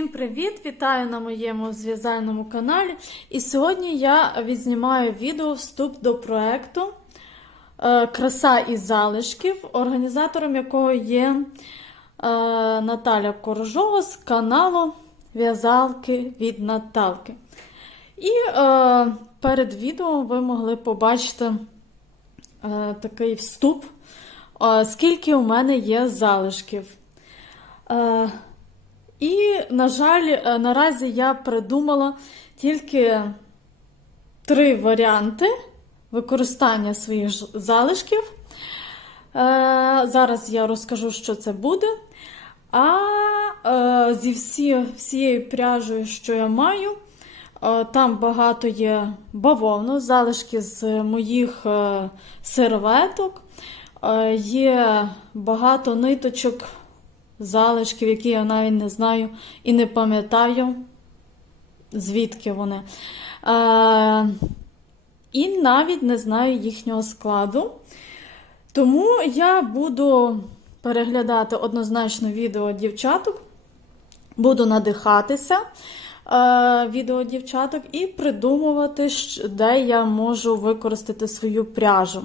привіт! Вітаю на моєму зв'язальному каналі. І сьогодні я відзнімаю відео вступ до проекту е, Краса із залишків, організатором якого є е, Наталя Коржова з каналу В'язалки від Наталки. І е, перед відео ви могли побачити такий вступ, скільки у мене є залишків. І, на жаль, е, наразі я придумала тільки три варіанти використання своїх залишків. Е, Зараз я розкажу, що це буде. А е, зі всі, всією пряжею, що я маю, там багато є бавовну, залишки з моїх серветок. Є багато ниточок залишків, які я навіть не знаю і не пам'ятаю, звідки вони. Е, і навіть не знаю їхнього складу. Тому я буду переглядати однозначно відео дівчаток, буду надихатися е, відео дівчаток і придумувати, де я можу використати свою пряжу.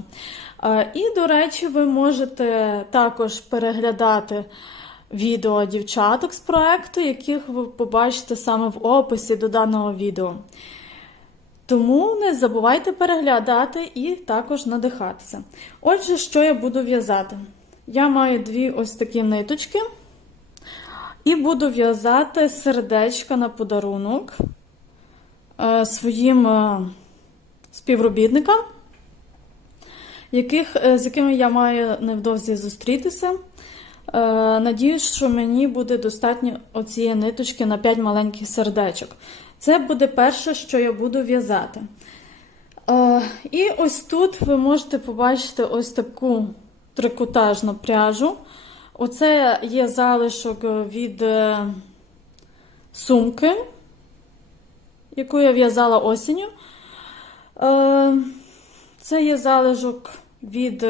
Е, і, до речі, ви можете також переглядати відео дівчаток з проекту, яких ви побачите саме в описі до даного відео. Тому не забувайте переглядати і також надихатися. Отже, що я буду в'язати? Я маю дві ось такі ниточки. І буду в'язати сердечка на подарунок е, своїм е, співробітникам, яких, е, з якими я маю невдовзі зустрітися. Е, Надіюсь, що мені буде достатньо оцієї ниточки на 5 маленьких сердечок. Це буде перше, що я буду в'язати. Е, І ось тут ви можете побачити ось таку трикотажну пряжу. Оце є залишок від е, сумки, яку я в'язала осінню. Це є залишок від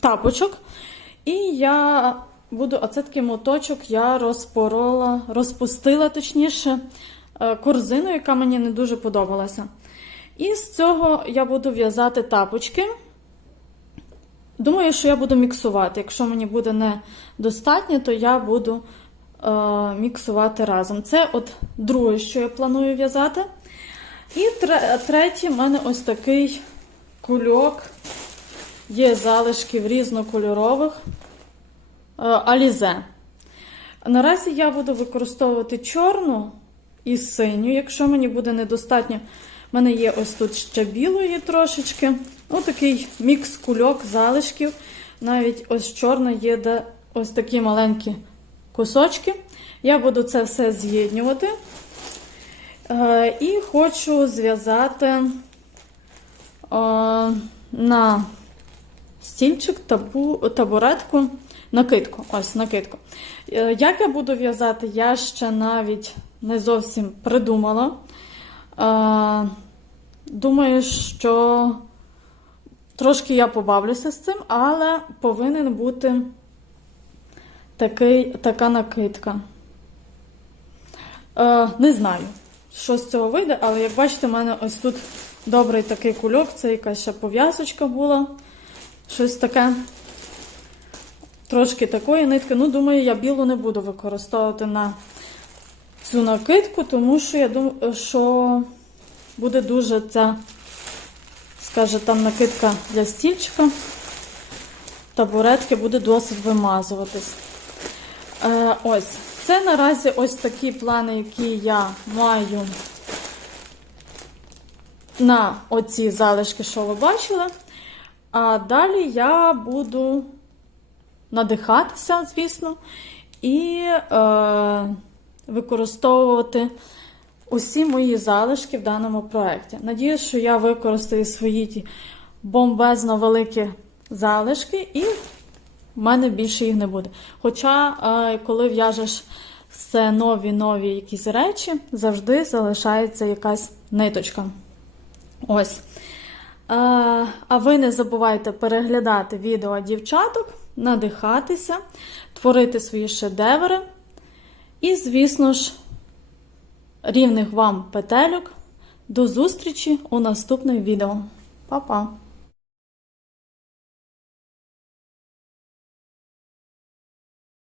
тапочок. І я буду, а це такий моточок, я розпорола, розпустила точніше е, корзину, яка мені не дуже подобалася. І з цього я буду в'язати тапочки. Думаю, що я буду міксувати. Якщо мені буде недостатньо, то я буду е, міксувати разом. Це от друге, що я планую в'язати. І третє, в мене ось такий кульок. Є залишків різнокольорових е, алізе. Наразі я буду використовувати чорну і синю. Якщо мені буде недостатньо, в мене є ось тут ще білої трошечки. Ось такий мікс кульок залишків. Навіть ось чорна є де ось такі маленькі кусочки. Я буду це все з'єднювати. Е, І хочу зв'язати е, на стільчик, табу, табуретку, накидку. Ось накидку. Е, Як я буду в'язати, я ще навіть не зовсім придумала. Е, Думаю, що трошки я побавлюся з цим, але повинен бути такий, така накидка. Е, не знаю, що з цього вийде, але як бачите, в мене ось тут добрий такий кульок, це якась ще пов'язочка була. Щось таке. Трошки такої нитки. Ну, думаю, я білу не буду використовувати на цю накидку, тому що я думаю, що буде дуже ця, скаже, там накидка для стільчика. Табуретки буде досить вимазуватись. Е, ось. Це наразі ось такі плани, які я маю на оці залишки, що ви бачили. А далі я буду надихатися, звісно, і е, використовувати усі мої залишки в даному проєкті. Надіюсь, що я використаю свої ті бомбезно великі залишки, і в мене більше їх не буде. Хоча, е, коли в'яжеш все нові-нові якісь речі, завжди залишається якась ниточка. Ось. А, а ви не забувайте переглядати відео дівчаток, надихатися, творити свої шедеври І, звісно ж, рівних вам петельок. До зустрічі у наступних відео. Па-па!